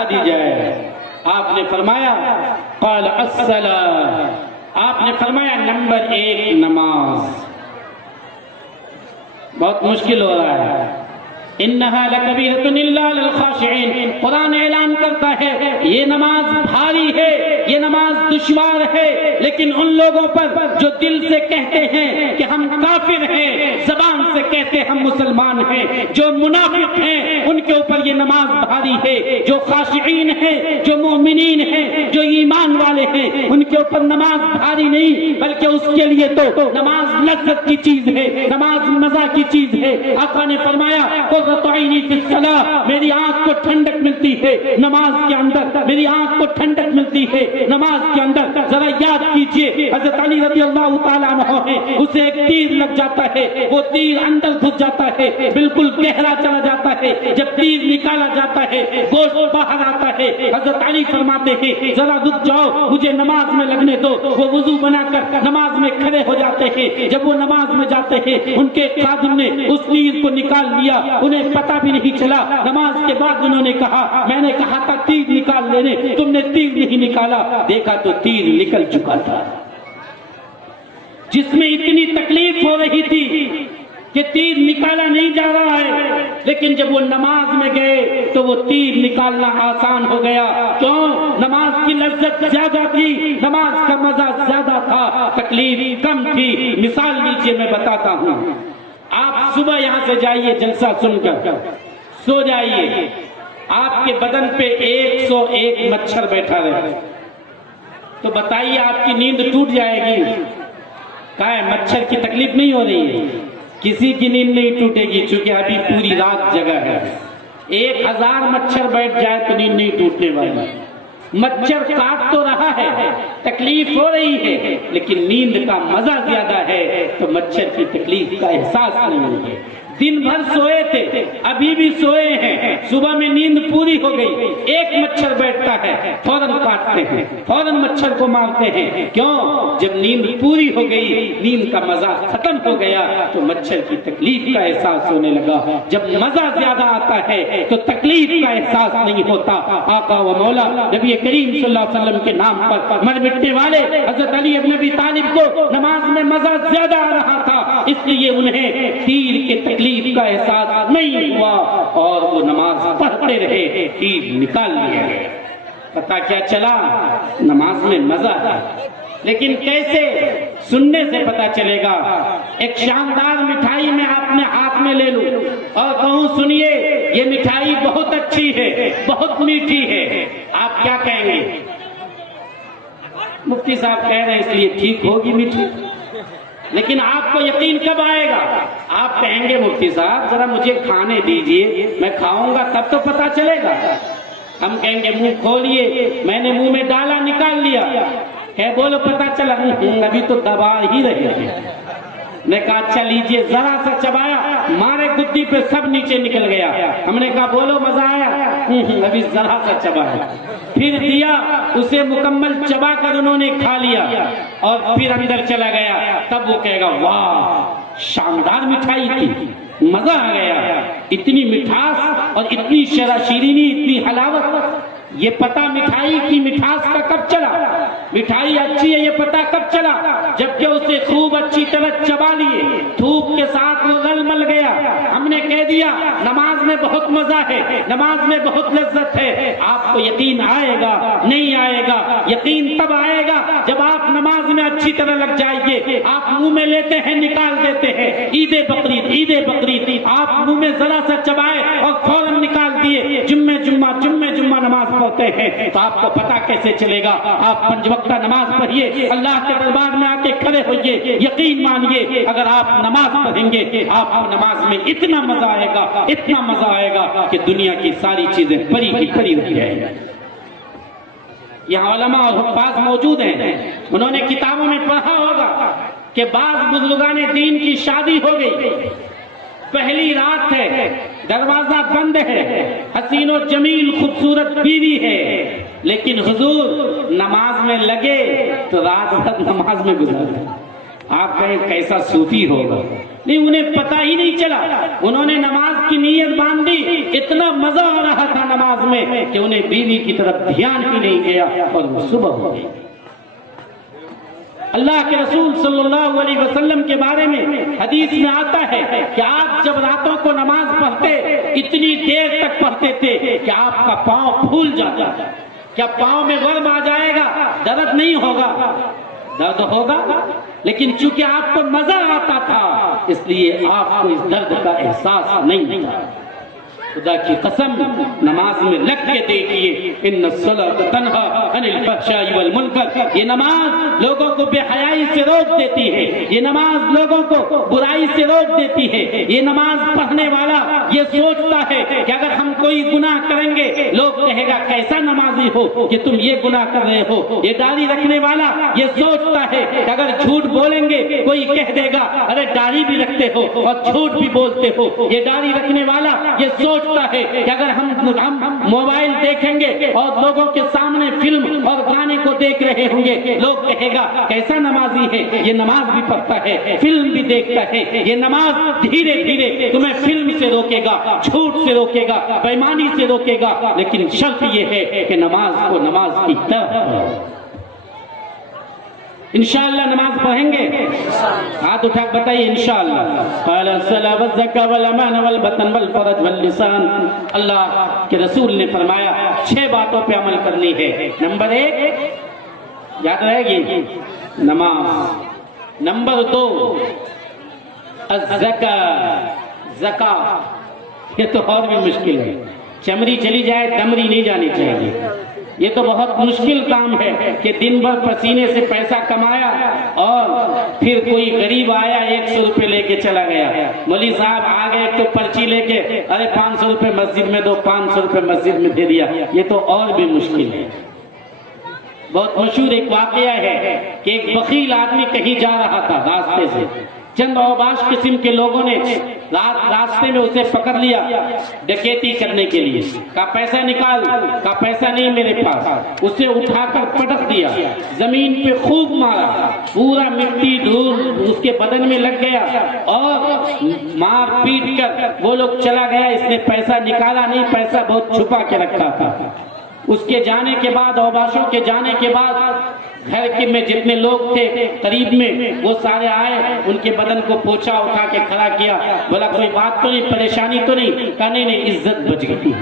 بتا دی جائے۔ آپ نے فرمایا قال الصلاۃ، آپ نے فرمایا نمبر 1 نماز۔ بہت مشکل ہو رہا ہے۔ انہا لکبیرۃ الا علی الخاشعین، قرآن اعلان کرتا ہے یہ نماز بھاری ہے، یہ نماز دشوار ہے، لیکن ان لوگوں پر جو دل سے کہتے ہیں کہ ہم کافر ہیں، زبان سے کہتے ہم مسلمان ہیں، جو منافق ہیں ان کے اوپر یہ نماز بھاری ہے، جو خاشعین ہیں، جو مومنین ہیں، جو ایمان والے ہیں ان کے اوپر نماز بھاری نہیں، بلکہ اس کے لیے تو نماز لذت کی چیز ہے، نماز مزہ کی چیز ہے۔ آقا نے فرمایا قرۃ عینی فی الصلاۃ، میری آنکھ کو ٹھنڈک ملتی ہے نماز کے اندر، میری آنکھ کو ٹھنڈک ملتی ہے نماز کے اندر۔ ذرا یاد کیجئے حضرت علی رضی اللہ تعالیٰ عنہ ہے، اسے ایک تیر لگ جاتا ہے، وہ تیر اندر گھس جاتا ہے، بالکل گہرا چلا جاتا ہے، جب تیر نکالا جاتا ہے گوشت باہر آتا ہے، حضرت علی فرماتے ہیں ذرا رک جاؤ مجھے نماز میں لگنے دو۔ وہ وضو بنا کر نماز میں کھڑے ہو جاتے ہیں، جب وہ نماز میں جاتے ہیں ان کے خادم نے اس تیر کو نکال لیا، انہیں پتہ بھی نہیں چلا۔ نماز کے بعد انہوں نے کہا میں نے کہا تھا تیر نکال لینے، تم نے تیر نہیں نکالا، دیکھا تو تیر نکل چکا تھا۔ جس میں اتنی تکلیف ہو رہی تھی کہ تیر نکالا نہیں جا رہا ہے، لیکن جب وہ نماز میں گئے تو وہ تیر نکالنا آسان ہو گیا۔ کیوں؟ نماز کی لذت زیادہ تھی، نماز کا مزہ زیادہ تھا، تکلیف کم تھی۔ مثال لیجیے میں بتاتا ہوں، آپ صبح یہاں سے جائیے جلسہ سن کر سو جائیے، آپ کے بدن پہ 101 مچھر بیٹھا رہے تو بتائیے آپ کی نیند ٹوٹ جائے گی؟ کہا ہے مچھر کی تکلیف نہیں ہو رہی ہے، کسی کی نیند نہیں ٹوٹے گی، چونکہ ابھی پوری رات جگہ ہے۔ 1000 مچھر بیٹھ جائے تو نیند نہیں ٹوٹنے والی۔ مچھر کاٹ تو رہا ہے، تکلیف ہو رہی ہے، لیکن نیند کا مزہ زیادہ ہے تو مچھر کی تکلیف کا احساس نہیں ہے۔ دن بھر سوئے تھے، ابھی بھی سوئے ہیں، صبح میں نیند پوری ہو گئی، ایک مچھر بیٹھتا ہے فوراً کاٹتے ہیں، فوراً مچھر کو مارتے ہیں۔ کیوں؟ جب نیند پوری ہو گئی، نیند کا مزہ ختم ہو گیا تو مچھر کی تکلیف کا احساس ہونے لگا۔ جب مزہ زیادہ آتا ہے تو تکلیف کا احساس نہیں ہوتا۔ آقا و مولا نبی کریم صلی اللہ علیہ وسلم کے نام پر مر مٹنے والے حضرت علی ابن ابی طالب کو نماز میں مزہ زیادہ آ رہا تھا، اس لیے انہیں تیر کے تکلیف کا احساس نہیں ہوا اور وہ نماز پڑھتے رہے، تیر نکال لیا گیا۔ پتہ کیا چلا؟ نماز میں مزہ ہے، لیکن کیسے؟ سننے سے پتہ چلے گا۔ ایک شاندار مٹھائی میں اپنے ہاتھ میں لے لوں اور کہوں سنیے یہ مٹھائی بہت اچھی ہے، بہت میٹھی ہے، آپ کیا کہیں گے؟ مفتی صاحب کہہ رہے ہیں اس لیے ٹھیک ہوگی میٹھی، لیکن آپ کو یقین کب آئے گا؟ آپ کہیں گے مفتی صاحب ذرا مجھے کھانے دیجئے، میں کھاؤں گا تب تو پتہ چلے گا۔ ہم کہیں گے منہ کھولیے، میں نے منہ میں ڈالا نکال لیا، کہ بولو پتہ چلا؟ ابھی تو دبا ہی رہے ہیں۔ نے کہا اچھا لیجئے، ذرا سا چبایا، مارے گدی پہ سب نیچے نکل گیا۔ ہم نے کہا بولو مزہ آیا؟ ابھی ذرا سا چبایا، پھر دیا، اسے مکمل چبا کر انہوں نے کھا لیا اور پھر اندر چلا گیا، تب وہ کہے گا واہ شاندار مٹھائی تھی، مزہ آ گیا، اتنی مٹھاس اور اتنی شیرینی، اتنی حلاوت۔ یہ پتہ مٹھائی کی مٹھاس کا کب چلا؟ مٹھائی اچھی ہے یہ پتہ کب چلا؟ جبکہ اسے خوب اچھی طرح چبا لیے، تھوک کے ساتھ وہ رل مل گیا۔ ہم نے کہہ دیا نماز میں بہت مزہ ہے، نماز میں بہت لذت ہے۔ آپ کو یقین آئے گا؟ نہیں آئے گا۔ یقین تب آئے گا جب آپ نماز میں اچھی طرح لگ جائیے۔ آپ منہ میں لیتے ہیں نکال دیتے ہیں، عید بقرعید عید بقرعید، آپ منہ میں ذرا سا چبائے اور فوراً نکال دیے، جمعہ نماز پڑھتے ہیں تو آپ کو پتہ کیسے چلے گا؟ آپ 5 وقتہ نماز پڑھیے، اللہ کے دربار میں آ کے کھڑے ہوئیے، یقین مانیے اگر آپ نماز پڑھیں گے آپ کو نماز میں اتنا مزہ آئے گا، اتنا مزہ آئے گا کہ دنیا کی ساری چیزیں پری کی پری رہ جائیں گی۔ یہاں علماء اور حفاظ موجود ہیں، انہوں نے کتابوں میں پڑھا ہوگا کہ بعض بزرگان دین کی شادی ہو گئی، پہلی رات ہے، دروازہ بند ہے، حسین و جمیل خوبصورت بیوی ہے، لیکن حضور نماز میں لگے تو رات بھر نماز میں گزر گئے۔ آپ کہیں کیسا صوفی ہوگا، نہیں انہیں پتہ ہی نہیں چلا، انہوں نے نماز کی نیت باندھی، اتنا مزہ آ رہا تھا نماز میں کہ انہیں بیوی کی طرف دھیان ہی نہیں گیا اور وہ صبح ہو گئی۔ اللہ کے رسول صلی اللہ علیہ وسلم کے بارے میں حدیث میں آتا ہے کہ آپ جب راتوں کو نماز پڑھتے اتنی دیر تک پڑھتے تھے کہ آپ کا پاؤں پھول جاتا تھا۔ کیا پاؤں میں ورم آ جائے گا؟ درد نہیں ہوگا، درد ہوگا، لیکن چونکہ آپ کو مزہ آتا تھا اس لیے آپ کو اس درد کا احساس نہیں تھا۔ خدا کی قسم نماز میں لگ کے دیکھیے، ان الصلاۃ تنہی عن الفحشاء والمنکر، یہ نماز لوگوں کو بے حیائی سے روک دیتی ہے، یہ نماز لوگوں کو برائی سے روک دیتی ہے۔ یہ نماز پڑھنے والا یہ سوچتا ہے کہ اگر ہم کوئی گناہ کریں گے لوگ کہے گا کیسا نمازی ہو کہ تم یہ گناہ کر رہے ہو۔ یہ داڑھی رکھنے والا یہ سوچتا ہے کہ اگر جھوٹ بولیں گے کوئی کہہ دے گا ارے داڑھی بھی رکھتے ہو اور جھوٹ بھی بولتے ہو۔ یہ داڑھی رکھنے والا یہ سوچتا ہے کہ اگر ہم موبائل دیکھیں گے اور لوگوں کے سامنے فلم اور گانے کو دیکھ رہے ہوں گے لوگ کہے گا کیسا نمازی ہے، یہ نماز بھی پڑھتا ہے فلم بھی دیکھتا ہے۔ یہ نماز دھیرے دھیرے تمہیں فلم سے روکے گا، جھوٹ سے روکے گا، بے ایمانی سے روکے گا، لیکن شرط یہ ہے کہ نماز کو نماز کی طرح انشاءاللہ نماز پڑھیں گے۔ ہاتھ اٹھا کے بتائیے انشاءاللہ۔ قال الصلاۃ والزکاۃ والامان والبطن والفرج واللسان، اللہ کے رسول نے فرمایا 6 باتوں پہ عمل کرنی ہے۔ نمبر 1 یاد رہے گی نماز، نمبر 2 الزکاۃ، زکات، یہ تو اور بھی مشکل ہے، چمڑی چلی جائے دمڑی نہیں جانی چاہیے۔ یہ تو بہت مشکل کام ہے کہ دن بھر پسینے سے پیسہ کمایا اور پھر کوئی غریب آیا 100 روپے لے کے چلا گیا، مولوی صاحب آ گئے تو پرچی لے کے ارے 500 روپے مسجد میں دو، 500 روپے مسجد میں دے دیا۔ یہ تو اور بھی مشکل ہے۔ بہت مشہور ایک واقعہ ہے کہ ایک بخیل آدمی کہیں جا رہا تھا راستے سے، چند اوباش قسم کے لوگوں نے راستے میں اسے پکڑ لیا ڈکیتی کرنے کے لیے، کہا پیسہ نکال، کہا پیسہ نہیں میرے پاس، اسے اٹھا کر پٹک دیا، زمین پہ خوب مارا، پورا مٹی دھول اس کے بدن میں لگ گیا اور مار پیٹ کر وہ لوگ چلا گیا۔ اس نے پیسہ نکالا نہیں، پیسہ بہت چھپا کے رکھا تھا۔ اس کے جانے کے بعد، اوباشوں کے جانے کے بعد گھر کے میں جتنے لوگ تھے قریب میں وہ سارے آئے، ان کے بدن کو پوچھا، اٹھا کے کھڑا کیا، بولا کوئی بات تو نہیں، پریشانی تو نہیں؟ کہا نہیں نہیں، عزت بچ گئی،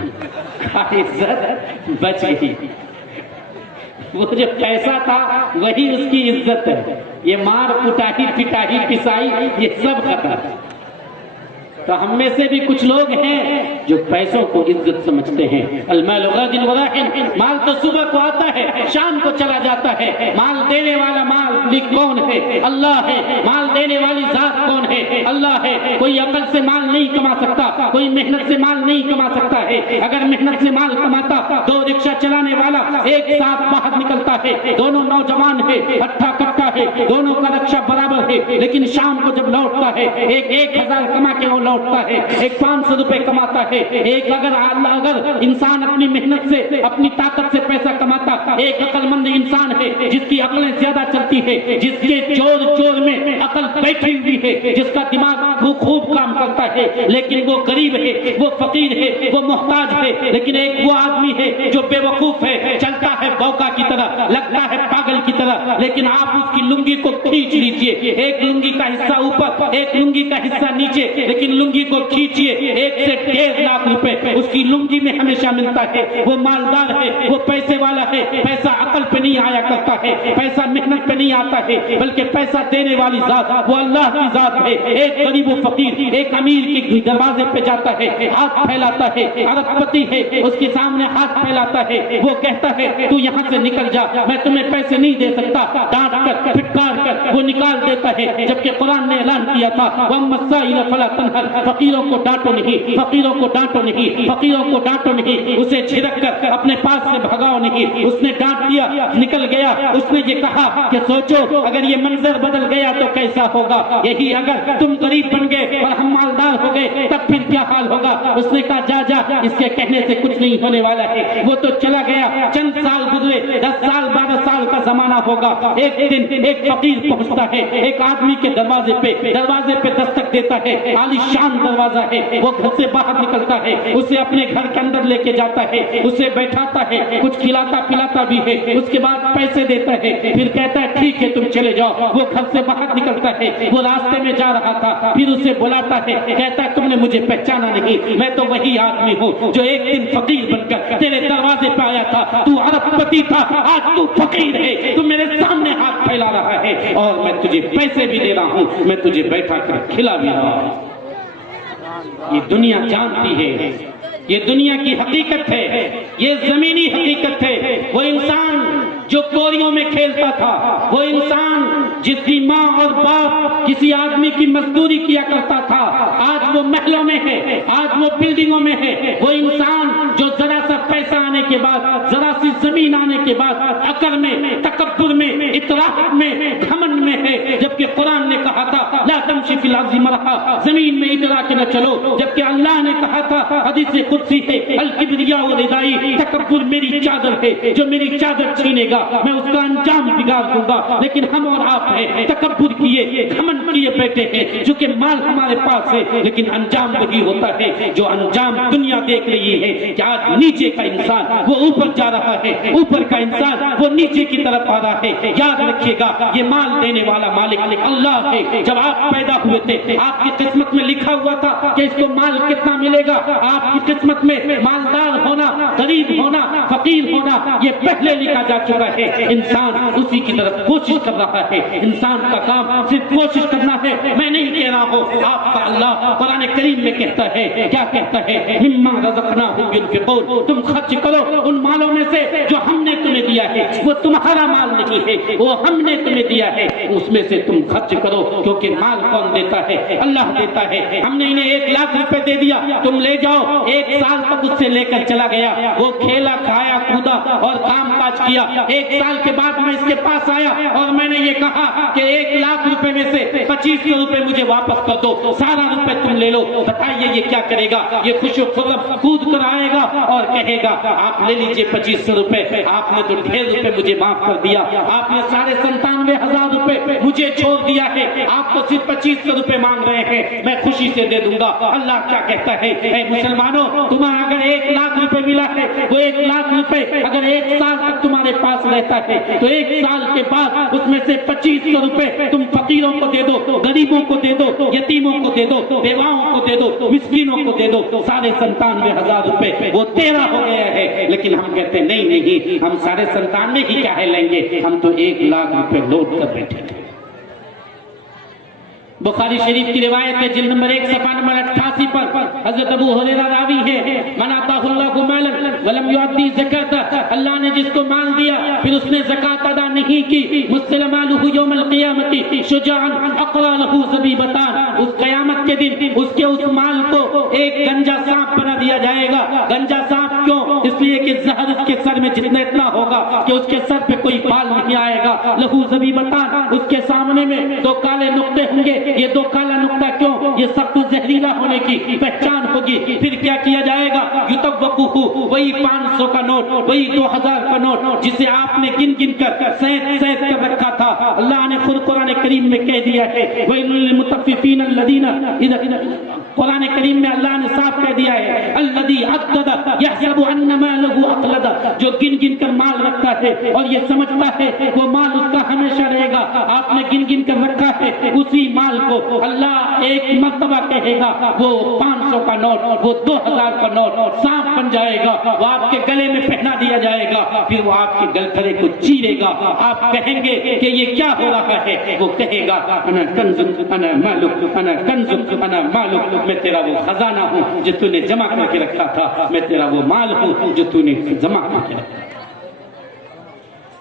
عزت بچ گئی۔ وہ جو پیسہ تھا وہی اس کی عزت ہے، یہ مار کٹائی پٹائی پسائی یہ سب ختم۔ تو ہم میں سے بھی کچھ لوگ ہیں جو پیسوں کو عزت سمجھتے ہیں۔ المال غد وراحل، مال تو صبح کو آتا ہے شام کو چلا جاتا ہے۔ مال دینے والا مالک کون ہے؟ اللہ ہے۔ مال دینے والی ذات کون ہے؟ اللہ ہے۔ کوئی عقل سے مال نہیں کما سکتا، کوئی محنت سے مال نہیں کما سکتا ہے۔ اگر محنت سے مال کماتا، 2 رکشہ چلانے والا ایک ساتھ باہر نکلتا ہے، دونوں نوجوان ہے، ہٹھا کٹا ہے، دونوں کا رکشہ برابر ہے، لیکن شام کو جب لوٹتا ہے ایک 1000 کما کے وہ لوٹتا ہے، ایک 500 روپے کماتا ہے۔ ایک اگر انسان اپنی محنت سے اپنی طاقت سے پیسہ کماتا، ایک عقل مند انسان ہے جس کی عقلیں زیادہ چلتی ہے، جس کے چور میں عقل بیٹھی ہوئی ہے، جس کا دماغ خوب کام کرتا ہے، لیکن وہ غریب ہے، وہ فقیر ہے، وہ محتاج ہے۔ لیکن ایک وہ آدمی ہے جو بے وقوف ہے، چلتا ہے بوکا کی طرح، لگتا ہے پاگل کی طرح، لیکن آپ اس کی لنگی کو کھینچ لیجئے، ایک لنگی کا حصہ اوپر ایک لنگی کا حصہ نیچے، لیکن لنگی کو کھینچیے 1 سے 1.5 لاکھ روپے اس کی لنگی میں ہمیشہ ملتا ہے۔ وہ مالدار ہے، وہ پیسے والا ہے۔ پیسہ عقل پہ نہیں آیا کرتا ہے، پیسہ محنت پہ نہیں آتا ہے، بلکہ پیسہ دینے والی ذات وہ اللہ کی ذات ہے۔ ایک غریب و فقیر ایک امیر کے دروازے پہ جاتا ہے، ہاتھ پھیلاتا ہے، ارب پتی ہے اس کے سامنے ہاتھ پھیلاتا ہے، وہ کہتا ہے تو یہاں سے نکل جا، میں تمہیں پیسے نہیں دے سکتا، ڈانٹ کر پھٹکار کر وہ نکال دیتا ہے۔ جبکہ قرآن نے اعلان کیا تھا وَأَمَّا السَّائِلَ فَلَا تَنْهَرْ، فقیروں کو ڈانٹو نہیں، فقیروں کو ڈانٹو نہیں، فقیروں کو ڈانٹو نہیں، اسے جھڑک کر اپنے پاس سے بھگاؤ نہیں۔ اس نے ڈانٹ دیا، نکل گیا، اس نے یہ کہا کہ سوچو اگر یہ منظر بدل گیا تو کیسا ہوگا، یہی اگر تم غریب بن گئے اور ہم مالدار ہو گئے تب پھر کیا حال ہوگا۔ اس نے کہا جا جا، اس کے کہنے سے کچھ نہیں ہونے والا ہے۔ وہ تو چلا گیا، چند سال گزرے، 10 سال 12 سال کا زمانہ ہوگا. ایک دن ایک فقیر پہنچتا ہے ایک آدمی کے دروازے پہ دستک دیتا ہے. عالی شان دروازہ ہے. وہ گھر سے باہر نکلتا ہے, اسے اپنے گھر کے اندر لے کے جاتا ہے, اسے بیٹھاتا ہے, کچھ کھلاتا پلاتا بھی ہے, اس کے بعد پیسے دیتا ہے, پھر کہتا ہے ٹھیک ہے تم چلے جاؤ. وہ گھر سے باہر نکلتا ہے, وہ راستے میں جا رہا تھا, پھر اسے بلاتا ہے, کہتا ہے تم نے مجھے پہچانا نہیں, میں تو وہی آدمی ہوں جو ایک دن فقیر بن کر تیرے دروازے پہ آیا تھا. تو ارب پتی تھا, آج تو فقیر ہے, تو میرے سامنے ہاتھ پھیلا رہا ہے اور میں تجھے پیسے بھی دے رہا ہوں, میں تجھے بیٹھا کر کھلا بھی رہا ہوں. یہ دنیا جانتی ہے, یہ دنیا کی حقیقت ہے, یہ زمینی حقیقت ہے. وہ انسان جو کوریوں میں کھیلتا تھا, وہ انسان جس کی ماں اور باپ کسی آدمی کی مزدوری کیا کرتا تھا, آج وہ محلوں میں ہے, آج وہ بلڈنگوں میں ہے. وہ انسان جو ذرا سا پیسہ آنے کے بعد, ذرا سی زمین آنے کے بعد عقل میں, تکبر میں, اطراحت میں, گھمنڈ میں ہے. جبکہ قرآن نے کہا تھا لا تمشی فی الارض مرحا, زمین میں اترا کے نہ چلو. جبکہ اللہ نے کہا تھا حدیث قدسی ہے الکبریاء ردائی, تکبر میری چادر ہے, جو میری چادر چھینے گا میں اس کا انجام بگاڑ دوں گا. لیکن ہم اور آپ ہیں تکبر کیے, گھمنڈ کیے بیٹھے ہیں, جو کہ مال ہمارے پاس ہے لیکن انجام وہی ہوتا ہے جو انجام دنیا دیکھ رہی ہے کہ آج نیچے کا انسان وہ اوپر جا رہا ہے, اوپر کا انسان وہ نیچے کی طرف آ رہا ہے. یاد رکھیے گا یہ مال دینے والا مالک اللہ ہے. جب آپ پیدا ہوئے تھے آپ کی قسمت میں لکھا ہوا تھا کہ اس کو مال کتنا ملے گا. آپ کی قسمت میں مالدار ہونا, غریب ہونا, فقیر ہونا یہ پہلے لکھا جا چکا ہے. انسان اسی کی طرف کوشش کر رہا ہے. انسان کا کام صرف کوشش کرنا ہے. میں نہیں کہہ رہا ہوں, آپ کا اللہ قرآن کریم میں کہتا ہے, کیا کہتا ہے, مما رزقناہم ينفقون, تم خرچ کرو ان مالوں میں سے جو ہم نے تمہیں دیا ہے. وہ تمہارا مال نہیں ہے, وہ ہم نے تمہیں دیا ہے, اس میں سے تم خرچ کرو. کیونکہ مال کون دیتا ہے؟ اللہ دیتا ہے. ہم نے انہیں 1 لاکھ روپے دے دیا, تم لے جاؤ. 1 سال تک اس سے لے کر چلا گیا, وہ کھیلا کھایا کودا اور کام کاج کیا. 1 سال کے بعد میں اس کے پاس آیا اور میں نے یہ کہا کہ 1 لاکھ روپے میں سے 2500 روپے مجھے واپس کر دو, سارا روپے تم لے لو. بتائیے یہ کیا کرے گا؟ یہ خوش و خرم کود کر آئے گا اور کہے گا آپ لے لیجئے 2500 روپے, آپ نے تو ڈھیر روپے مجھے معاف کر دیا, آپ نے 97,500 روپے مجھے چھوڑ دیا ہے, آپ تو صرف 2500 روپے مانگ رہے ہیں, میں خوشی سے دے دوں گا. اللہ کیا کہتا ہے, اے مسلمانوں, تمہیں اگر 1 لاکھ روپے ملا ہے, وہ 1 لاکھ روپے اگر 1 سال تک تمہارے پاس رہتا ہے تو 1 سال کے بعد اس میں سے 2500 روپے تم فقیروں کو دے دو, غریبوں کو دے دو, یتیموں کو دے دو, بیواؤں کو دے دو, مسکینوں کو دے دو. 97,500 روپے وہ تیرا ہو گیا ہے. لیکن ہم کہتے ہیں نہیں, ہم 97,500 ہی کیا ہے لیں گے, ہم تو 1 لاکھ روپے لوٹ کر بیٹھے ہیں. بخاری شریف کی روایت ہے جلد نمبر 1 صفحہ نمبر 88 پر حضرت ابو ہریرہ راوی ہے, من آتاہ اللہ مالا ولم یؤدی زکاۃ, اللہ نے جس کو مال دیا پھر اس نے زکات ادا نہیں کی, مثل مالہ یوم القیامت شجاعا اقرا له زبیبتان, اس قیامت کے دن اس کے اس مال کو ایک گنجا سانپ بنا دیا جائے گا. گنجا سانپ کیوں؟ اس لیے کہ زہر اس کے سر میں جتنا اتنا ہوگا کہ اس کے سر پہ کوئی بال نہیں آئے گا. لہو زبیبتان, اس کے سامنے میں 2 کالے نقطے ہوں گے. یہ 2 کالا نقطہ کیوں؟ یہ سخت زہریلا ہونے کی پہچان ہوگی. پھر کیا کیا جائے گا؟ یتوقہ, وہی 500 کا نوٹ, وہی 2000 کا نوٹ جسے آپ نے گن گن کر سید کر رکھا تھا. اللہ نے خود قرآن کریم میں کہہ دیا ہے وَيْلٌ لِّلْمُطَفِّفِينَ الَّذِينَ, قرآن کریم میں اللہ نے صاف کہہ دیا ہے الَّذِي عَدَّدَ يَحْسَبُ أَنَّ مَالَهُ أَخْلَدَ, جو گن گن کر مال رکھتا ہے اور یہ سمجھتا ہے وہ مال اس کا ہمیشہ رہے گا. آپ نے گن گن کر رکھا ہے, اسی مال کو اللہ ایک مرتبہ کہے گا وہ 500 کا نوٹ, وہ 2000 کا نوٹ سانپ بن جائے گا, وہ آپ کے گلے میں پہنا دیا جائے گا, پھر وہ آپ کے گلتھرے کو چیرے گا. آپ کہیں گے کہ یہ کیا ہو رہا ہے؟ وہ کہے گا انا کنز انا مالک, انا کنز انا مالک, میں تیرا وہ خزانہ ہوں جو تو نے جمع کر کے رکھا تھا, میں تیرا وہ مال ہوں جو تو نے جمع کر کے رکھا.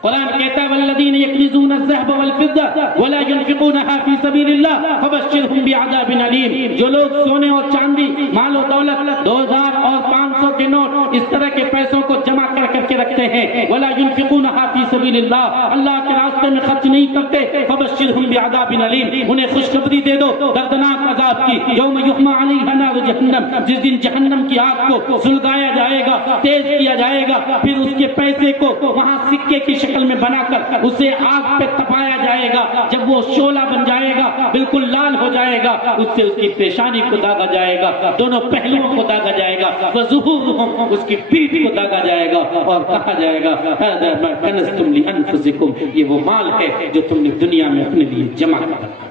قرآن کہتا ہے والذین یکنزون الذهب والفضة ولا ينفقونها في سبيل الله فبشرهم بعذاب علیم, جو لوگ سونے اور چاندی, مال و دولت, 2000 اور 500 کے نوٹ, اس طرح کے پیسوں کو جمع کر کے رکھتے ہیں ولا ينفقونها في سبيل الله، اللہ کے راستے میں خرچ نہیں کرتے، فبشرهم بعذاب الیم، انہیں خوشخبری دے دو دردناک عذاب کی، یوم یحمى علیہا نار جہنم، جس دن جہنم کی آگ کو سلگایا جائے گا، تیز کیا جائے گا، پھر اس کے پیسے کو وہاں سکے کی شکل میں بنا کر اسے آگ پہ تپایا جائے گا، جب وہ شعلہ بن جائے گا بالکل لال ہو جائے گا، اس سے اس کی پیشانی کو داغا جائے گا، دونوں پہلوؤں کو داغا جائے گا، وظہورہم، اس کی پیٹھ کو داغا جائے گا، اور کہا جائے گا ھذا ما کنزتم لانفسکم، یہ وہ مال ہے جو تم نے دنیا میں اپنے لیے جمع کر رکھا۔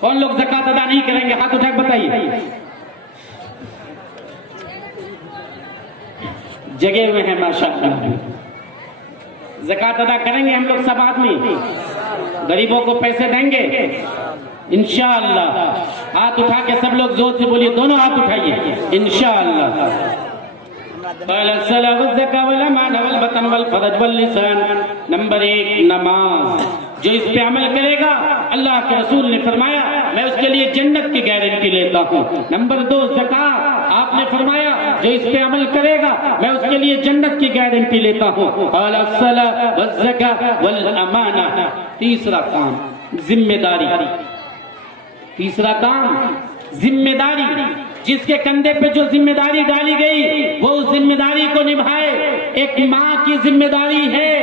کون لوگ زکوٰۃ ادا نہیں کریں گے؟ ہاتھ اٹھا کے بتائیے۔ جگہ ہوئے ہیں ماشاءاللہ، زکوٰۃ ادا کریں گے ہم لوگ سب آدمی، غریبوں کو پیسے دیں گے انشاءاللہ۔ ہاتھ اٹھا کے سب لوگ زور سے بولیے، دونوں ہاتھ اٹھائیے انشاءاللہ۔ قال الصلاة والزکاة والامان والبطن والفرج واللسان، نمبر 1 نماز، جو اس پہ عمل کرے گا اللہ کے رسول نے فرمایا میں اس کے لیے جنت کی گارنٹی لیتا ہوں۔ نمبر 2 زکوٰۃ، آپ نے فرمایا جو اس پہ عمل کرے گا میں اس کے لیے جنت کی گارنٹی لیتا ہوں۔ قال الصلاة والزکاة والامانہ، تیسرا کام ذمہ داری، تیسرا کام ذمہ داری، جس کے کندھے پہ جو ذمہ داری ڈالی گئی وہ اس ذمہ داری کو نبھائے۔ ایک ماں کی ذمہ داری ہے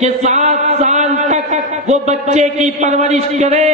کہ 7 سال تک وہ بچے کی پرورش کرے،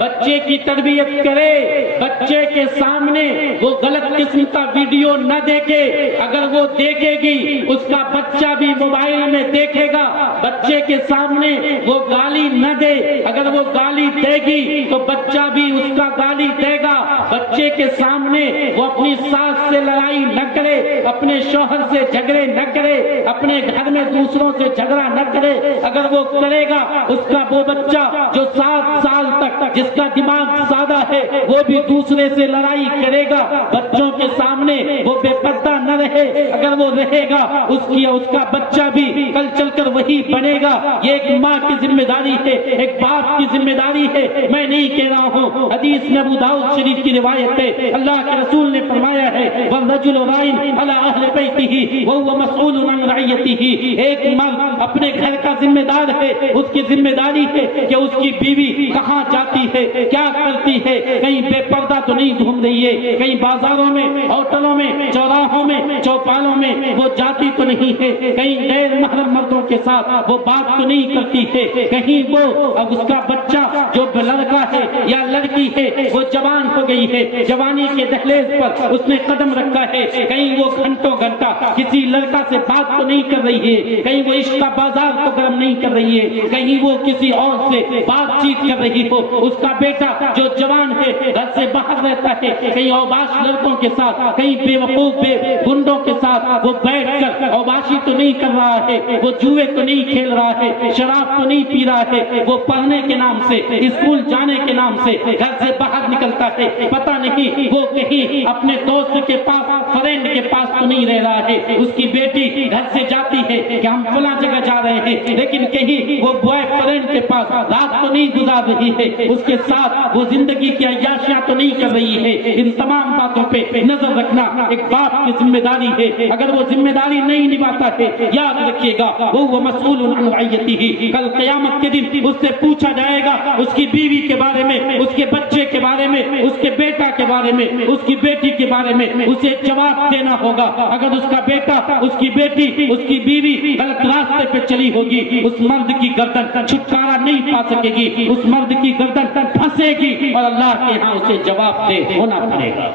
بچے کی تربیت کرے، بچے کے سامنے وہ غلط قسم کا ویڈیو نہ دیکھے، اگر وہ دیکھے گی اس کا بچہ بھی موبائل میں دیکھے گا، بچے کے سامنے وہ گالی نہ دے، اگر وہ گالی دے گی تو بچہ بھی اس کا گالی دے گا، بچے کے سامنے وہ اپنی ساس سے لڑائی نہ کرے، اپنے شوہر سے جھگڑے نہ کرے، اپنے گھر میں دوسروں سے جھگڑا نہ کرے، اگر وہ کرے گا اس کا وہ بچہ جو 7 سال تک جس کا دماغ سادہ ہے وہ بھی دوسرے سے لڑائی کرے گا، بچوں کے سامنے وہ بے پردہ نہ رہے، اگر وہ رہے گا اس کا بچہ بھی کل چل کر وہی بنے گا۔ یہ ایک ماں کی ذمہ داری ہے، ایک باپ کی ذمہ داری ہے، میں نہیں کہہ رہا ہوں، حدیث میں ابو داؤد شریف کی روایت ہے، اللہ کے رسول نے فرمایا ہے وَالرَّجُلُ رَاعٍ عَلَىٰ أَهْلِ بَيْتِهِ وَهُوَ مَسْئُولٌ عَنْ رَعِيَّتِهِ، ایک مرد اپنے گھر کا ذمہ دار ہے، اس کی ذمہ داری ہے کہ اس کی بیوی کہاں جاتی ہے، کیا کرتی ہے، کہیں بے پردہ تو نہیں گھوم رہی ہے، کہیں بازاروں میں، ہوٹلوں میں، چوراہوں میں، چوپالوں میں وہ جاتی تو نہیں ہے، کہیں غیر محرم مردوں کے ساتھ وہ بات تو نہیں کرتی ہے، کہیں وہ اب اس کا بچہ جو لڑکا ہے یا لڑکی ہے وہ جوان ہو گئی ہے، جوانی کے دہلیز پر اس نے قدم رکھا ہے، کہیں وہ گھنٹوں گھنٹہ کسی لڑکا سے بات تو نہیں کر رہی ہے، کہیں وہ عشق کا بازار تو گرم نہیں کر رہی ہے، کہیں وہ کسی اور سے بات چیت کر رہی ہو، اس کا بیٹا جو جوان ہے گھر سے باہر رہتا ہے، کہیں اوباش لڑکوں کے ساتھ، کہیں بے وقوف بے گنڈوں کے ساتھ وہ بیٹھ کر اوباشی تو نہیں کر رہا ہے، وہ جوئے تو نہیں کھیل رہا ہے، شراب تو نہیں پی رہا ہے، وہ پڑھنے کے نام سے، اسکول جانے کے نام سے گھر سے باہر نکلتا ہے، پتہ نہیں وہ کہیں اپنے دوست کے پاس، فرینڈ کے پاس تو نہیں رہ رہا ہے، اس کی بیٹی گھر سے جاتی ہے کہ ہم فلاں جگہ جا رہے ہیں، لیکن کہیں وہ بوائے فرینڈ کے پاس رات تو نہیں گزار رہی ہے، اس کے ساتھ وہ زندگی کی عیاشیاں تو نہیں کر رہی ہے۔ ان تمام باتوں پہ نظر رکھنا ایک باپ کی ذمہ داری ہے، اگر وہ ذمہ داری نہیں نبھاتا ہے یاد رکھیے گا وہ مسئول عن رعیتہ، کل قیامت کے دن اس سے پوچھا جائے گا اس کی بیوی کے بارے میں، اس کے بچے کے بارے میں، اس کے بیٹا کے بارے میں، اس کی بیٹی کے بارے میں اسے جواب دینا ہوگا۔ اگر اس کا بیٹا، اس کی بیٹی، اس کی بیوی غلط راستے پہ چلی ہوگی، اس مرد کی گردن چھٹکارا نہیں پا سکے گی، اس مرد کی گردن پھنسے گی اور اللہ کے ہاں اسے جواب دہ ہونا پڑے گا۔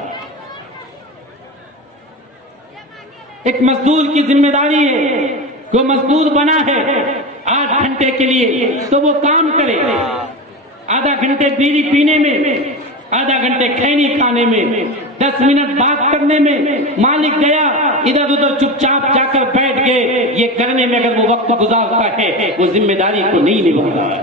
ایک مزدور کی ذمہ داری ہے، جو مزدور بنا ہے 8 گھنٹے کے لیے تو وہ کام کرے، آدھا گھنٹے بیڑی پینے میں، آدھا گھنٹے کھینی کھانے میں، 10 منٹ بات کرنے میں، مالک گیا ادھر ادھر چپ چاپ جا کر بیٹھ گئے، یہ کرنے میں اگر وہ وقت گزارتا ہے وہ ذمہ داری کو نہیں نبھا رہا ہے۔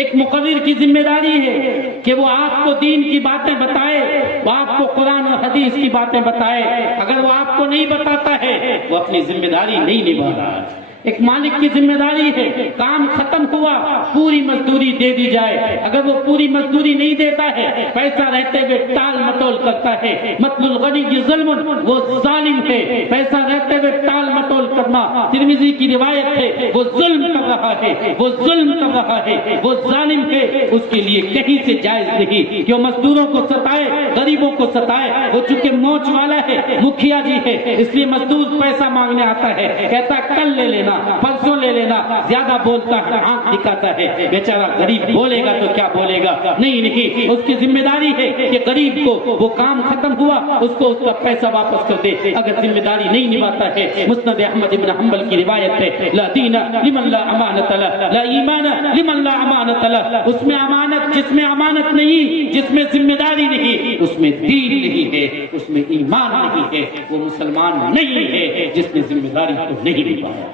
ایک مقرر کی ذمہ داری ہے کہ وہ آپ کو دین کی باتیں بتائے، وہ آپ کو قرآن اور حدیث کی باتیں بتائے، اگر وہ آپ کو نہیں بتاتا ہے وہ اپنی ذمہ داری نہیں نبھا رہا ہے۔ ایک مالک کی ذمہ داری ہے، کام ختم ہوا پوری مزدوری دے دی جائے، اگر وہ پوری مزدوری نہیں دیتا ہے، پیسہ رہتے ہوئے ٹال مٹول کرتا ہے، مطل الغنی ظلم، وہ ظالم ہے، پیسہ رہتے ہوئے ٹال مٹول کرنا ترمذی کی روایت ہے، وہ ظلم کر رہا ہے، وہ ظلم کر رہا ہے، وہ ظالم ہے، اس کے لیے کہیں سے جائز نہیں کہ وہ مزدوروں کو ستائے، غریبوں کو ستائے، وہ چونکہ موچ والا ہے، مکھیا جی ہے، اس لیے مزدور پیسہ مانگنے آتا ہے، کہتا کل لے لینا، پرسوں لے لینا، زیادہ بولتا ہے، آنکھ دکھاتا ہے، بیچارہ غریب بولے گا تو کیا بولے گا، نہیں، اس کی ذمہ داری ہے کہ غریب کو وہ کام ختم ہوا اس کو اس کا پیسہ واپس کر دے، اگر ذمہ داری نہیں نبھاتا ہے۔ مسند احمد بن حنبل کی روایت ہے، لا دین لمن لا امانت له، لا ایمان لمن لا امانت له، اس میں امانت، جس میں امانت نہیں، جس میں ذمہ داری نہیں، اس میں دین نہیں ہے، اس میں ایمان نہیں ہے، وہ مسلمان نہیں ہے جس نے ذمہ داری کو نہیں نبھایا۔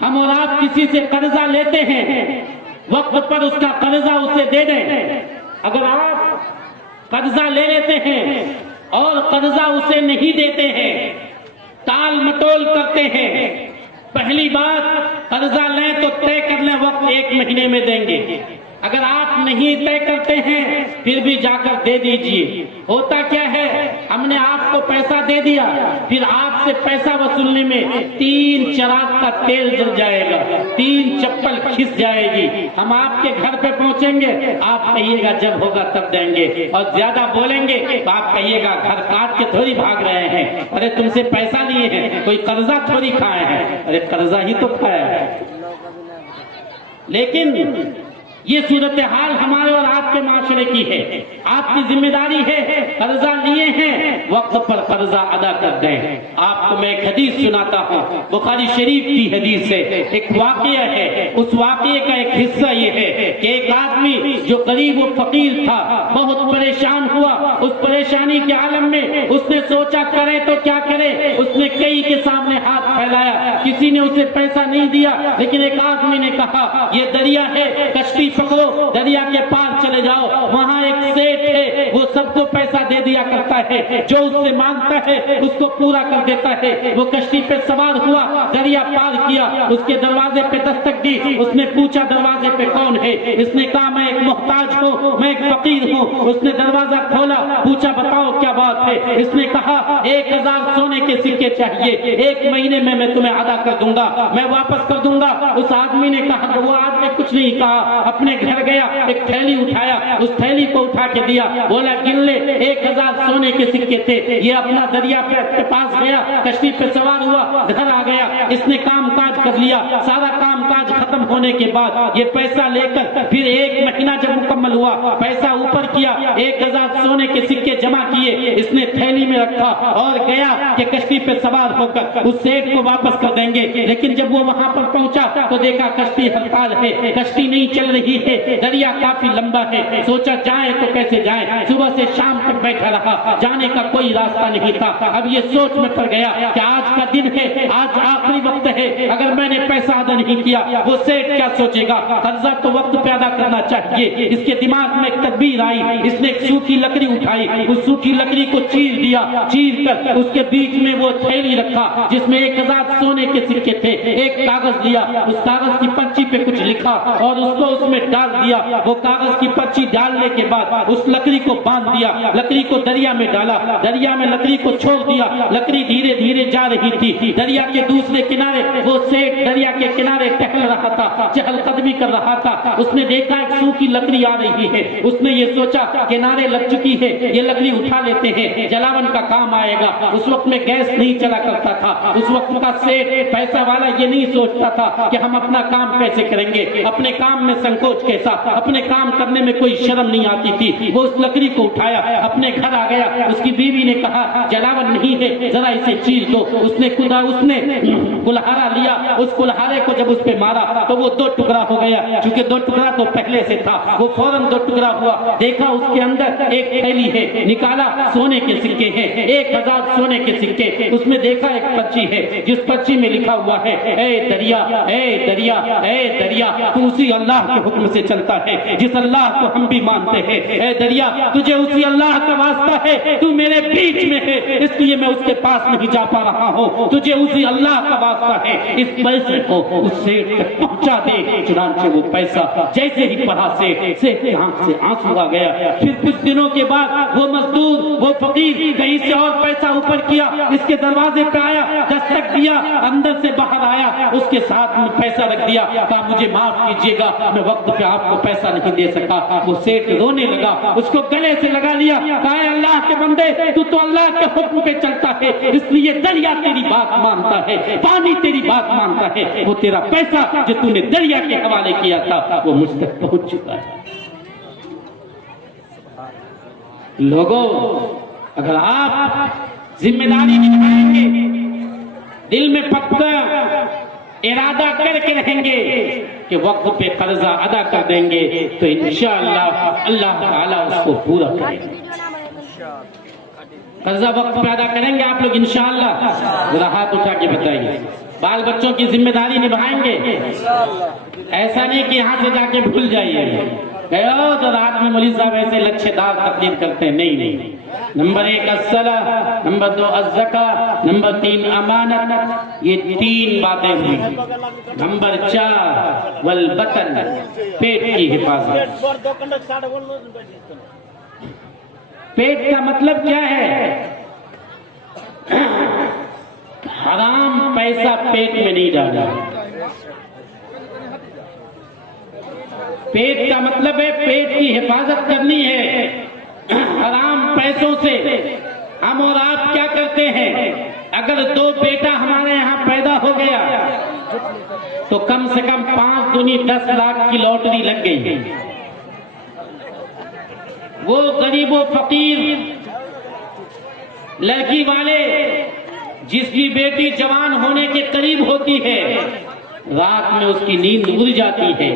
ہم اور آپ کسی سے قرضہ لیتے ہیں، وقت پر اس کا قرضہ اسے دے دیں۔ اگر آپ قرضہ لے لیتے ہیں اور قرضہ اسے نہیں دیتے ہیں، ٹال مٹول کرتے ہیں، پہلی بات قرضہ لیں تو طے کر لیں وقت 1 مہینے میں دیں گے، اگر آپ نہیں طے کرتے ہیں پھر بھی جا کر دے دیجئے۔ ہوتا کیا ہے، ہم نے آپ کو پیسہ دے دیا، پھر آپ سے پیسہ وصولنے میں 3 چراغ کا تیل جل جائے گا، 3 چپل کھس جائے گی، ہم آپ کے گھر پہ پہنچیں گے، آپ کہیے گا جب ہوگا تب دیں گے، اور زیادہ بولیں گے تو آپ کہیے گا گھر کاٹ کے تھوڑی بھاگ رہے ہیں، ارے تم سے پیسہ لیے ہیں، کوئی قرضہ تھوڑی کھائے ہیں، ارے قرضہ ہی تو کھایا ہے۔ لیکن یہ صورتحال ہمارے اور آپ کے معاشرے کی ہے، آپ کی ذمہ داری ہے، قرضہ لیے ہیں وقت پر قرضہ ادا کر دیں۔ آپ کو میں ایک حدیث سناتا ہوں، بخاری شریف کی حدیث ہے، ایک واقعہ ہے، اس واقعے کا ایک حصہ یہ ہے کہ ایک آدمی جو غریب و فقیر تھا بہت پریشان ہوا، اس پریشانی کے عالم میں اس نے سوچا کرے تو کیا کرے، اس نے کئی کے سامنے ہاتھ پھیلایا، کسی نے اسے پیسہ نہیں دیا، لیکن ایک آدمی نے کہا یہ دریا ہے، کشتی پکڑو، دریا کے پار چلے جاؤ، وہاں ایک سیٹ ہے، وہ سب کو پیسہ دے دیا کرتا ہے، جو اس سے مانگتا ہے اس کو پورا کر دیتا ہے۔ وہ کشتی پہ سوار ہوا، دریا پار کیا، اس کے دروازے پہ دستک دی، اس نے پوچھا دروازے پہ کون ہے، اس نے کہا میں ایک محتاج ہوں، میں ایک فقیر ہوں، اس نے دروازہ کھولا، پوچھا بتاؤ کیا بات ہے، اس نے کہا 1000 سونے کے سکے چاہیے، 1 مہینے میں تمہیں ادا کر دوں گا، میں واپس کر دوں گا۔ اس آدمی نے کہا، وہ آدمی کچھ نہیں کہا، اپنے گھر گیا، ایک تھیلی اٹھایا، اس تھیلی کو اٹھا کے دیا، بولا گن لے، 1000 سونے کے سکے تھے، یہ اپنا دریا کے پاس گیا، کشتی پہ سوار ہوا، گھر آ گیا، اس نے کام کاج کر لیا، سارا کام کاج ختم ہونے کے بعد یہ پیسہ لے کر پھر 1 مہینہ جب مکمل ہوا، پیسہ اوپر کیا، 1000 سونے کے سکے جمع کیے، اس نے تھیلی میں رکھا اور گیا کہ کشتی پہ سوار ہو کر اس سیٹ کو واپس کر دیں گے، لیکن جب وہ وہاں پر پہنچا تو دیکھا کشتی ہڑتال ہے، کشتی نہیں چل رہی ہے، دریا کافی لمبا ہے، سوچا جائیں تو کیسے جائیں، صبح سے شام تک بیٹھا رہا، جانے کا کوئی راستہ نہیں تھا، اب یہ سوچ میں پڑ گیا کہ آج کا دن ہے، آج آخری وقت ہے، اگر میں نے پیسہ ادا نہیں کیا وہ سیٹ کیا سوچے گا، قرضہ تو وقت پہ ادا کرنا چاہیے۔ اس کے دماغ میں ایک تدبیر آئی، اس نے ایک سوکھی لکڑی اٹھائی، اس سوکھی لکڑی کو چیر دیا، چیر کر اس کے بیچ میں وہ تھیلی رکھا جس میں 1000 سونے کے سکے تھے، ایک کاغذ لیا، اس کاغذ کی پرچی پہ کچھ لکھا اور اس کو اس میں ڈال دیا، وہ کاغذ کی پرچی ڈالنے کے بعد اس لکڑی کو باندھ دیا، لکڑی کو دریا میں ڈالا، دریا میں لکڑی کو چھوڑ دیا، لکڑی دھیرے دھیرے جا رہی تھی، دریا کے دوسرے کنارے وہ سیٹ دریا کے کنارے ٹہل رہا تھا، چہل قدمی کر رہا تھا، اس نے دیکھا ایک سوکھی لکڑی آ رہی ہے، اس نے یہ سوچا کنارے لگ چکی ہے، یہ لکڑی اٹھا لیتے ہیں، جلاون کا کام آئے گا، اس وقت میں گیس نہیں چلا کرتا تھا، اس وقت کا سیٹ پیسہ والا یہ نہیں سوچتا تھا کہ ہم اپنا کام کیسے کریں گے، اپنے کام میں سنکوچ کیسا، اپنے کام کرنے میں کوئی شرم نہیں آتی تھی، وہ اس لکڑی کو اٹھایا، اپنے گھر آ گیا، اس کی بیوی نے کہا جلاون نہیں ہے ذرا اسے چیر دو، اس نے کلہارا لیا، اس کلہارے کو جب اس پہ مارا تو وہ 2 ٹکڑا ہو گیا، چونکہ 2 ٹکڑا تو پہلے سے تھا، وہ فوراً 2 ٹکڑا ہوا، دیکھا اس کے اندر ایک تھیلی ہے، نکالا سونے کے سکے ہیں، 1000 سونے کے سکے، اس میں دیکھا ایک پرچی ہے جس پرچی میں لکھا ہوا ہے اے دریا اے دریا اے دریا تو اسی اللہ کے حکم سے چلتا ہے جس اللہ کو ہم بھی مانتے ہیں، اے دریا تجھے اسی اللہ کا واسطہ ہے تو میرے بیچ میں ہے، اس لیے میں اس کے پاس نہیں جا پا رہا ہوں، تجھے اسی اللہ کا واسطہ ہے اس پیسے کو اس سیٹ تک پہنچا دے۔ چنانچہ وہ پیسہ جیسے ہی پڑھا سیٹ کی آنکھ سے آنسو آ گیا۔ پھر کچھ دنوں کے بعد وہ مزدور، وہ فقیر کہیں سے اور پیسہ اوپر کیا، اس کے دروازے پہ آیا، دستک دیا، اندر سے باہر آیا، اس کے ساتھ میں پیسہ رکھ دیا، کہا مجھے معاف کیجیے گا میں وقت پہ آپ کو پیسہ نہیں دے سکا۔ وہ سیٹ رونے لگا، اس کو گلے سے لگا لیا، کہا اے اللہ کے بندے تو اللہ کے حکم پہ چلتا ہے، اس لیے دریا تیری بات مانتا ہے، پانی تیری بات مانتا ہے، وہ تیرا پیسہ جو تو نے دریا کے حوالے کیا تھا وہ مجھ تک پہنچ چکا ہے۔ لوگوں، اگر آپ ذمہ داری نبھائیں گے، دل میں پکا ارادہ کر کے رہیں گے کہ وقت پہ قرضہ ادا کر دیں گے تو انشاءاللہ اللہ تعالیٰ اس کو پورا کرے گا۔ قرضہ وقت پہ ادا کریں گے آپ لوگ انشاءاللہ؟ ذرا ہاتھ اٹھا کے بتائیے۔ بال بچوں کی ذمہ داری نبھائیں گے؟ ایسا نہیں کہ یہاں سے جا کے بھول جائیے گئے ہو تو رات میں مولوی صاحب ایسے لچھے دار تقریر کرتے ہیں، نہیں۔ نمبر 1 الصلاۃ، نمبر 2 الزکاۃ، نمبر 3 امانت، یہ 3 باتیں ہوئی۔ نمبر 4 والبطن، پیٹ کی حفاظت۔ پیٹ کا مطلب کیا ہے؟ حرام پیسہ پیٹ میں نہیں ڈالا۔ پیٹ کا مطلب ہے پیٹ کی حفاظت کرنی ہے۔ حرام پیسوں سے ہم اور آپ کیا کرتے ہیں؟ اگر 2 بیٹا ہمارے یہاں پیدا ہو گیا تو کم سے کم 5 دونی 10 لاکھ کی لاٹری لگ گئی۔ وہ غریب و فقیر لڑکی والے جس کی بیٹی جوان ہونے کے قریب ہوتی ہے، رات میں اس کی نیند اڑ جاتی ہے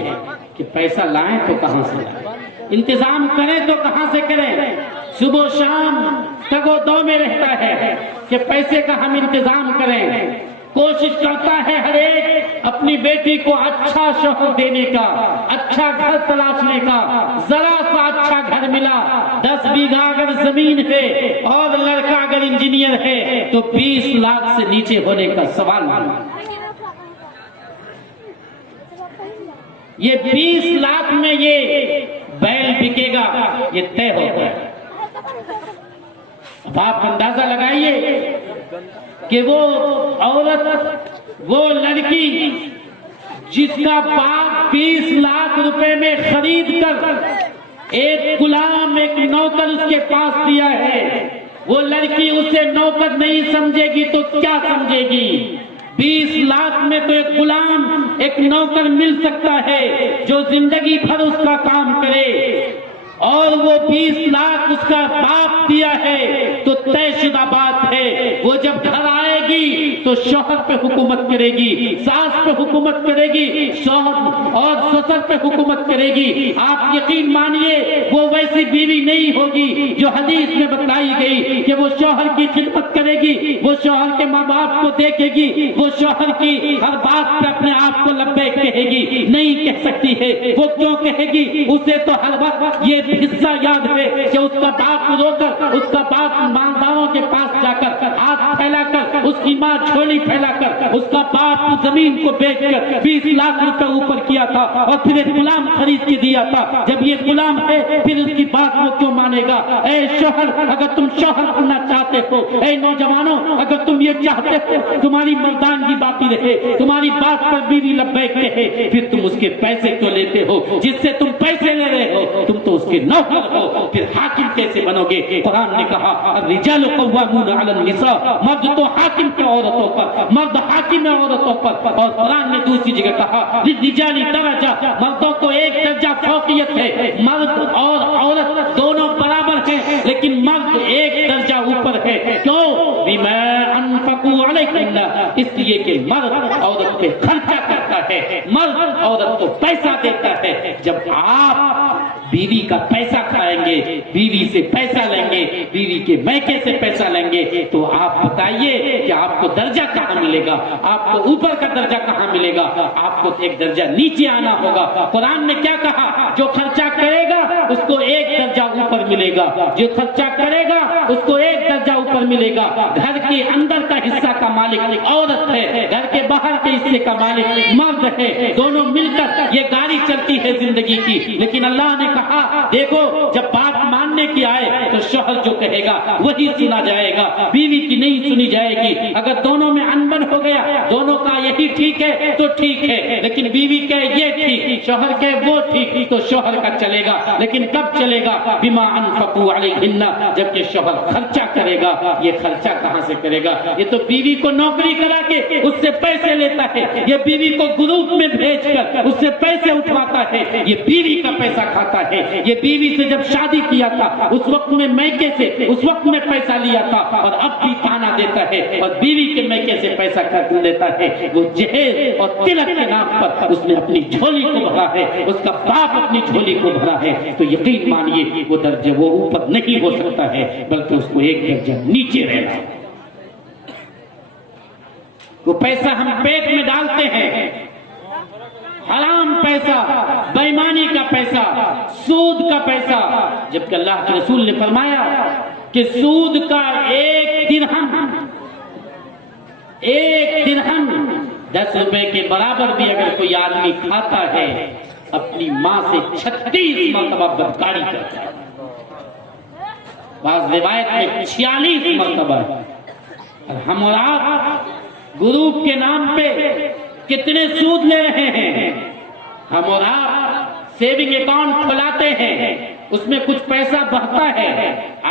کہ پیسہ لائیں تو کہاں سے لائیں، انتظام کریں تو کہاں سے کریں، صبح و شام تگ و دو میں رہتا ہے کہ پیسے کا ہم انتظام کریں۔ کوشش کرتا ہے ہر ایک اپنی بیٹی کو اچھا شوہر دینے کا، اچھا گھر تلاشنے کا۔ ذرا سا اچھا گھر ملا، 10 بیگھہ اگر زمین ہے اور لڑکا اگر انجینئر ہے تو 20 لاکھ سے نیچے ہونے کا سوال نہیں۔ یہ 20 لاکھ میں یہ بیل بکے گا، یہ طے ہوتا ہے۔ اب آپ اندازہ لگائیے کہ وہ عورت، وہ لڑکی جس کا باپ 20 لاکھ روپے میں خرید کر ایک غلام، ایک نوکر اس کے پاس دیا ہے، وہ لڑکی اسے نوکر نہیں سمجھے گی تو کیا سمجھے گی؟ 20 لاکھ میں تو ایک غلام، ایک نوکر مل سکتا ہے جو زندگی بھر اس کا کام کرے، اور وہ 20 لاکھ اس کا باپ دیا ہے تو طے شدہ بات ہے وہ جب گھر آئے گی تو شوہر پہ حکومت کرے گی، ساس پہ حکومت کرے گی، شوہر اور سسر پہ حکومت کرے گی۔ آپ یقین مانیے وہ ویسی بیوی نہیں ہوگی جو حدیث میں بتلائی گئی کہ وہ شوہر کی خدمت کرے گی، وہ شوہر کے ماں باپ کو دیکھے گی، وہ شوہر کی ہر بات پہ اپنے آپ کو لبیک کہے گی، نہیں کہہ سکتی ہے۔ وہ کیوں کہے گی؟ اسے تو ہر وقت یہ حصہ یاد ہے کہ اس کا باپ رو کر، اس کا باپ مالداروں کے پاس جا کر ہاتھ پھیلا کر، اس کی ماں چھولی پھیلا کر، اس کا باپ زمین کو بیچ کر 20 لاکھ روپے اوپر کیا تھا اور پھر ایک غلام خرید کے دیا تھا۔ جب یہ غلام ہے پھر اس کی بات وہ کیوں مانے گا؟ اے شوہر، اگر تم شوہر بننا چاہتے ہو، اے نوجوانوں اگر تم یہ چاہتے ہو تمہاری مردانگی باقی رہے، تمہاری بات پر بیوی لبیک کہے، پھر تم اس کے پیسے کیوں لیتے ہو؟ جس سے تم پیسے لے رہے ہو تم تو اس کے نوکر ہو، پھر حاکم کیسے بنو گے؟ قرآن نے کہا الرجال قوامون علی النساء، مرد تو حاکم ہے عورتوں پر، مرد حاکم ہے عورتوں پر۔ اور قرآن نے دوسری جگہ کہا للرجال درجہ، مردوں کو ایک درجہ فوقیت ہے، مرد اور عورت دونوں برابر ہیں لیکن مرد ایک درجہ اوپر ہے۔ کیوں؟ بما انفقوا علیہن، اس لیے کہ مرد عورت پہ خرچہ کرتا ہے، مرد عورت کو پیسہ دیتا ہے۔ جب آپ بیوی کا پیسہ کھائیں گے، بیوی سے پیسہ لیں گے، بیوی کے میکے سے پیسہ لیں گے تو آپ بتائیے کہ آپ کو درجہ کہاں ملے گا؟ آپ کو اوپر کا درجہ کہاں ملے گا؟ آپ کو ایک درجہ نیچے آنا ہوگا۔ قرآن نے کیا کہا؟ جو خرچہ کرے گا اس کو ایک درجہ اوپر ملے گا، جو خرچہ کرے گا اس کو 1 درجہ اوپر ملے گا۔ گھر کے اندر کا حصہ کا مالک عورت ہے، گھر کے باہر کے حصے کا مالک مرد ہے، دونوں مل کر یہ گاڑی چلتی ہے زندگی کی۔ لیکن اللہ نے کہا دیکھو جب بات ماننے کی آئے تو شوہر جو کہے گا وہی سنا جائے گا، بیوی کی نہیں سنی جائے گی۔ اگر دونوں میں انبن ہو گیا، دونوں کا یہی ٹھیک ہے تو ٹھیک ہے، لیکن بیوی کہے یہ ٹھیک، شوہر کہے وہ ٹھیک، تو شوہر کا چلے گا۔ لیکن کب چلے گا؟ بما انفقوا علیہن، جب کہ شوہر خرچہ کرے گا۔ یہ خرچہ کہاں سے کرے گا؟ یہ تو بیوی کو نوکری کرا کے اس سے پیسے لیتا ہے، یہ بیوی کو گروپ میں بھیج کر اس سے پیسے اٹھواتا ہے، یہ بیوی کا پیسہ کھاتا ہے۔ یہ بیوی سے جب شادی کیا تھا اس وقت میں میکے سے اس وقت میں پیسہ لیا تھا، اور اب بھی تانا دیتا ہے اور بیوی کے میکے سے پیسہ خرچ لیتا ہے۔ وہ جہیز اور تلک کے نام پر اس نے اپنی جھولی کو بھرا ہے، اس کا باپ اپنی جھولی کو بھرا ہے۔ تو یقین مانیے وہ درجہ وہ اوپر نہیں ہو سکتا ہے، بلکہ اس کو 1 درجہ نیچے رہنا ہے۔ وہ پیسہ ہم پیٹ میں ڈالتے ہیں، حرام پیسہ، بے ایمانی کا پیسہ، سود کا پیسہ، جبکہ اللہ کے رسول نے فرمایا کہ سود کا 1 درہم 10 روپے کے برابر بھی اگر کوئی آدمی کھاتا ہے، اپنی ماں سے 36 مرتبہ بدکاری کرتا ہے۔ بعض روایت میں 46 مرتبہ۔ اور ہم اور آپ گروپ کے نام پہ کتنے سود لے رہے ہیں؟ ہم اور آپ سیونگ اکاؤنٹ کھلاتے ہیں، اس میں کچھ پیسہ بڑھتا ہے،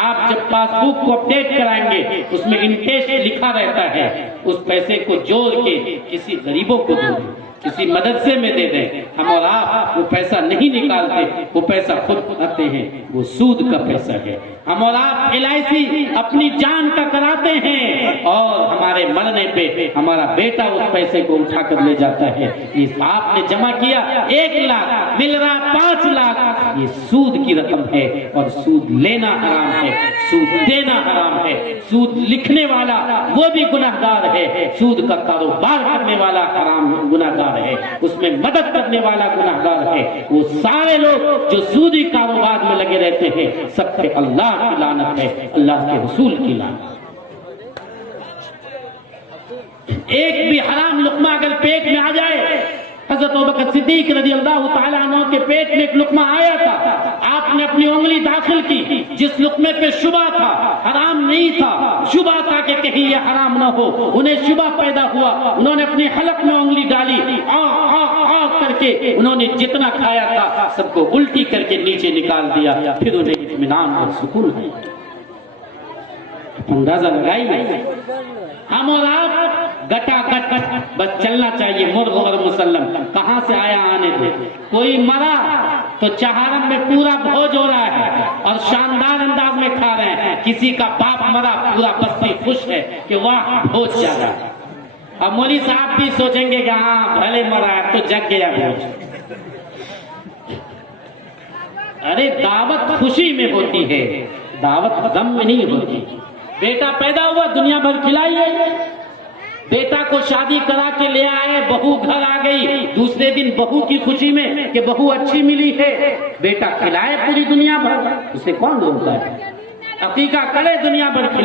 آپ جب پاس بک کو اپڈیٹ کرائیں گے اس میں انٹرسٹ لکھا رہتا ہے، اس پیسے کو جوڑ کے کسی غریبوں کو دیں، کسی مدرسے میں دے دیں۔ ہم اور آپ وہ پیسہ نہیں نکالتے، وہ پیسہ خود آتے ہیں، وہ سود کا پیسہ ہے۔ ہم اور آپ LIC اپنی جان کا کراتے ہیں، اور ہمارے مرنے پہ ہمارا بیٹا اس پیسے کو اٹھا کر لے جاتا ہے۔ یہ آپ نے جمع کیا 1 لاکھ، مل رہا 5 لاکھ، یہ سود کی رقم ہے، اور سود لینا حرام ہے، سود دینا حرام ہے۔ سود لکھنے والا وہ بھی گناہگار ہے، سود کا کاروبار کرنے والا حرام گناہگار ہے، اس میں مدد کرنے والا گناہگار ہے۔ وہ سارے لوگ جو سودی کاروبار میں لگے رہتے ہیں سب پہ اللہ کی لعنت ہے، اللہ کے رسول کی لعنت۔ ایک بھی حرام لقمہ اگر پیٹ میں آ جائے، حضرت ابوبکر صدیق رضی اللہ تعالیٰ عنہ کے پیٹ میں ایک لقمہ آیا تھا، آپ نے اپنی انگلی داخل کی، جس لقمے پہ شبہ تھا، حرام نہیں تھا، شبہ تھا کہ کہیں یہ حرام نہ ہو، انہیں شبہ پیدا ہوا، انہوں نے اپنی حلق میں انگلی ڈالی، کر کے انہوں نے جتنا کھایا تھا سب کو الٹی کر کے نیچے نکال دیا، پھر انہیں اطمینان اور سکون ہے۔ اندازہ لگائیے، ہم اور آپ گٹا گٹ بس چلنا چاہیے، مرغ اور مسلم، کہاں سے آیا آنے دے۔ کوئی مرا تو چہارم میں پورا بھوج ہو رہا ہے اور شاندار انداز میں کھا رہے ہیں، کسی کا باپ مرا پورا بستی خوش ہے کہ واہ بھوج جا رہا ہے۔ اب مولوی صاحب بھی سوچیں گے کہ ہاں بھلے مرا ہے تو جگ گیا بھوج۔ ارے دعوت خوشی میں ہوتی ہے، دعوت غم میں نہیں ہوتی۔ بیٹا پیدا ہوا دنیا بھر کھلائیے، بیٹا کو شادی کرا کے لے آئے، بہو گھر آ گئی، دوسرے دن بہو کی خوشی میں کہ بہو اچھی ملی ہے، بیٹا کھلائے پوری دنیا بھر، اسے کون روکتا ہے؟ عقیقہ کرے دنیا بھر کھلائے۔